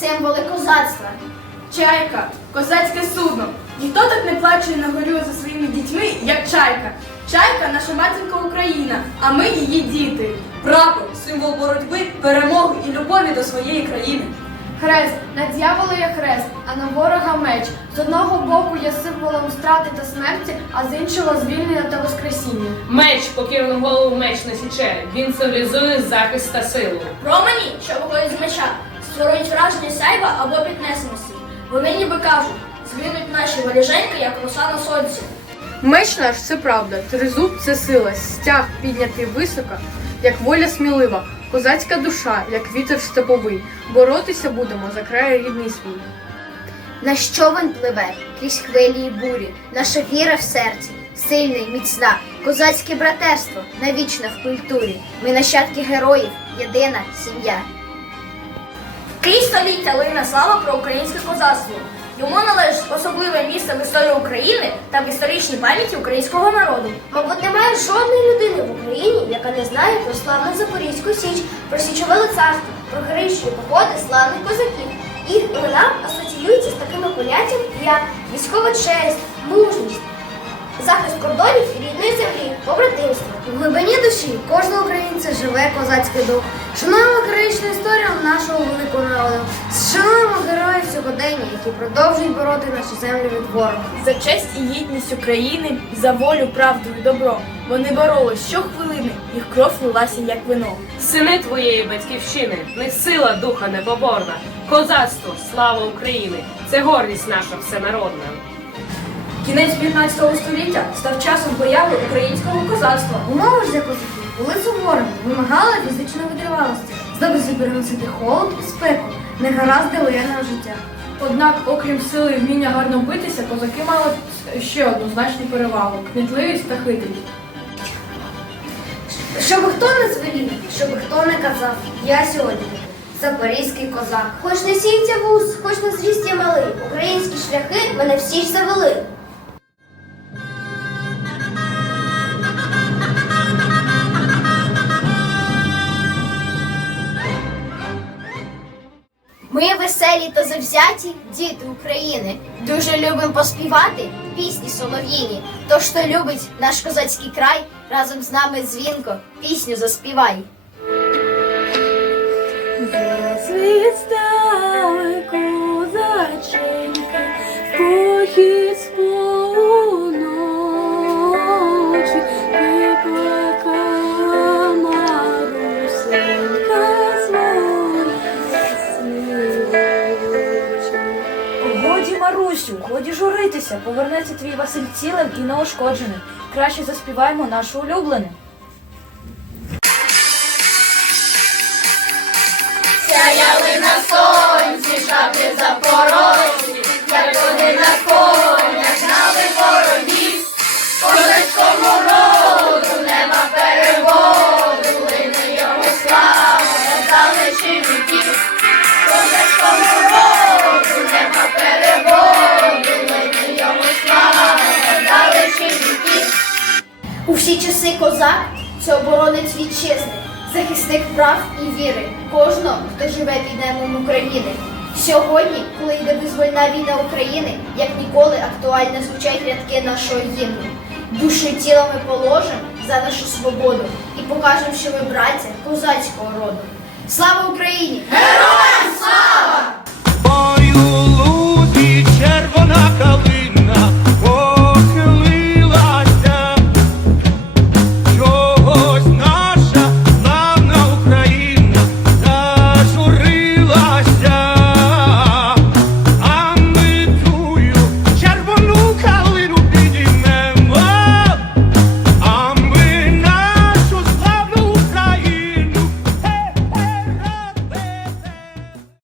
символи козацтва. Чайка, козацьке судно. Ніхто так не плаче на горю за своїми дітьми, як чайка. Чайка наша матінка Україна, а ми її діти. Прапор символ боротьби, перемоги і любові до своєї країни. Хрест на дьявола є хрест, а на ворога меч. З одного боку є символом страти та смерті, а з іншого звільнення та воскресіння. Меч, покірну голову меч не січе. Він символізує захист та силу. Промені, що виходять з меча, створюють враження сяйва або піднесеності. Вони ніби кажуть, звінуть наші валіженьки, як роса на сонці. Меч наш це правда, тризуб це сила, стяг піднятий високо, як воля смілива, козацька душа, як вітер степовий. Боротися будемо за край рідний свій. На що він пливе крізь хвилі і бурі, наша віра в серці, сильна й міцна, козацьке братерство навічно в культурі. Ми нащадки героїв, єдина сім'я. Крізь століття лине слава про українське козацтво. Йому належить особливе місце в історії України та в історичній пам'яті українського народу. Мабуть, немає жодної людини в Україні, яка не знає про славну Запорізьку Січ, про січове лицарство, про героїчні походи славних козаків. Їх імена асоціюються з такими поняттями, як військова честь, мужність, захист кордонів і рідної землі, побратимство. В глибині душі кожного українця живе козацький дух. Шануємо героїчну історію нашого великого народу. Шануємо героїв сьогодення, які продовжують бороти нашу землю від ворога. За честь і гідність України, за волю, правду і добро. Вони боролись щохвилини, їх кров лилася, як вино. Сини твоєї батьківщини, не сила духа непоборна. Козацтво, слава України! Це гордість наша всенародна. Кінець 15 століття став часом появи українського козацтва. Умови ж для козаків були суворими, вимагали фізичної витривалості, здатності переносити холод і спеку, негаразди воєнного життя. Однак, окрім сили і вміння гарно битися, козаки мали ще одну значну перевагу кмітливість та хитрість. Щоб хто не звелів, щоб хто не казав, я сьогодні запорізький козак. Хоч не сійця вуз, хоч на зріст я малий, українські шляхи мене всі ж завели. Веселі та завзяті діти України. Дуже любимо поспівати пісні солов'їні. Тож, хто любить наш козацький край, разом з нами дзвінко пісню заспівай. Свістали козаченьки, Годі, годі журитися, повернеться твій Василь цілим і неушкодженим. Краще заспіваємо нашу улюблену. Сяяли на сонці, шаблі запорожці, У всі часи козак це оборонець вітчизни, захисник прав і віри кожного, хто живе під небом України. Сьогодні, коли йде визвольна війна України, як ніколи актуально звучать рядки нашого гімну. Душу і тіло ми положимо за нашу свободу і покажемо, що ми браття козацького роду. Слава Україні! Героям!